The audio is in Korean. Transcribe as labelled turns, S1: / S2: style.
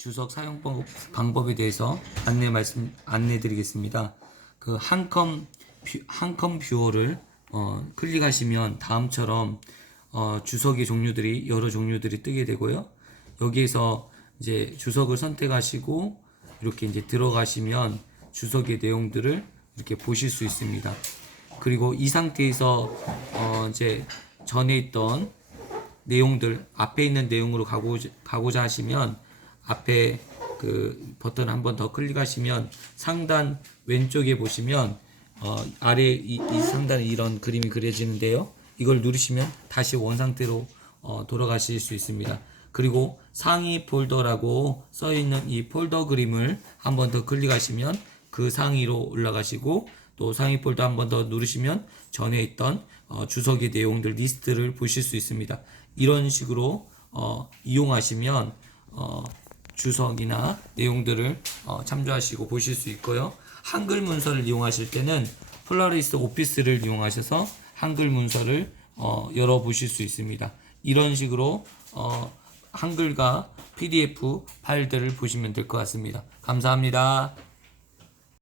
S1: 주석 사용 방- 방법에 대해서 안내 말씀 안내 드리겠습니다. 그 한컴 뷰- 한컴 뷰어를 어, 클릭하시면 다음처럼 어, 주석의 종류들이 여러 종류들이 뜨게 되고요. 여기에서 이제 주석을 선택하시고 이렇게 이제 들어가시면 주석의 내용들을 이렇게 보실 수 있습니다. 그리고 이 상태에서 어, 이제 전에 있던 내용들 앞에 있는 내용으로 가고자, 가고자 하시면 앞에 그 버튼 한 번 더 클릭하시면 상단 왼쪽에 보시면 어, 아래 이, 이 상단에 이런 그림이 그려지는데요. 이걸 누르시면 다시 원 상태로 어, 돌아가실 수 있습니다. 그리고 상위 폴더라고 써 있는 이 폴더 그림을 한 번 더 클릭하시면 그 상위로 올라가시고 또 상위 폴더 한 번 더 누르시면 전에 있던 어, 주석의 내용들 리스트를 보실 수 있습니다. 이런 식으로 어, 이용하시면 어, 주석이나 내용들을 어, 참조하시고 보실 수 있고요. 한글 문서를 이용하실 때는 폴라리스 오피스를 이용하셔서 한글 문서를 어, 열어 보실 수 있습니다. 이런 식으로 어, 한글과 PDF 파일들을 보시면 될 것 같습니다. 감사합니다.